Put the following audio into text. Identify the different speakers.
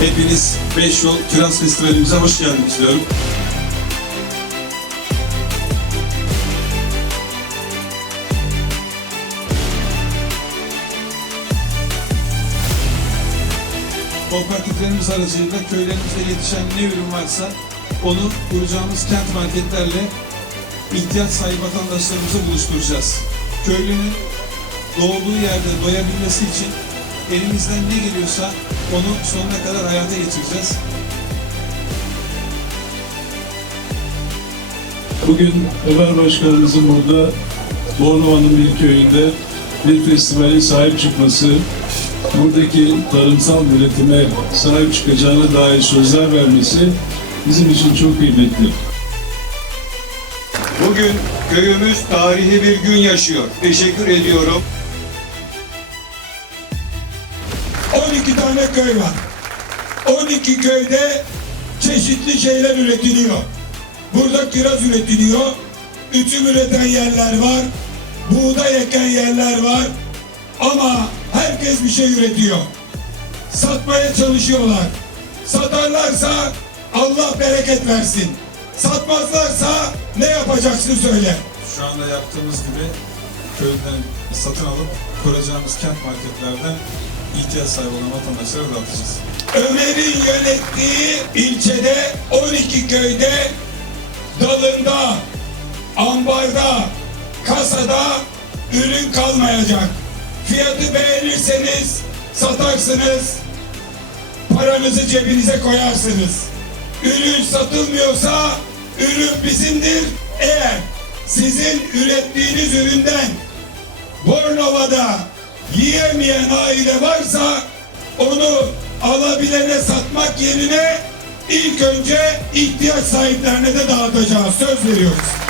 Speaker 1: Hepiniz 5 Yol Kiraz Festivalimize hoş geldiniz diyorum. Kooperatiflerimiz aracılığıyla köylerimizde yetişen ne ürün varsa onu kuracağımız kent marketlerle ihtiyaç sahibi vatandaşlarımıza buluşturacağız. Köylünün doğduğu yerde doyabilmesi için elimizden ne geliyorsa onu sonuna kadar hayata geçireceğiz.
Speaker 2: Bugün Ömer Başkanımızın burada Bornova'nın bir köyünde bir festivale sahip çıkması, buradaki tarımsal üretime sahip çıkacağına dair sözler vermesi bizim için çok kıymetli.
Speaker 3: Bugün köyümüz tarihi bir gün yaşıyor. Teşekkür ediyorum.
Speaker 4: 12 tane köy var. 12 köyde çeşitli şeyler üretiliyor. Burada kiraz üretiliyor. Ütüm üreten yerler var. Buğday eken yerler var. Ama herkes bir şey üretiyor. Satmaya çalışıyorlar. Satarlarsa Allah bereket versin. Satmazlarsa ne yapacaksın söyle.
Speaker 1: Şu anda yaptığımız gibi köyden satın alıp kuracağımız kent marketlerden ihtiyaç sahibi olan vatandaşlara dağıtacağız.
Speaker 4: Ömer'in yönettiği ilçede 12 köyde dalında, ambarda, kasada ürün kalmayacak. Fiyatı beğenirseniz satarsınız, paranızı cebinize koyarsınız. Ürün satılmıyorsa ürün bizimdir. Eğer sizin ürettiğiniz üründen Bornova'da yiyemeyen aile varsa onu alabilene satmak yerine ilk önce ihtiyaç sahiplerine de dağıtacağız. Söz veriyoruz.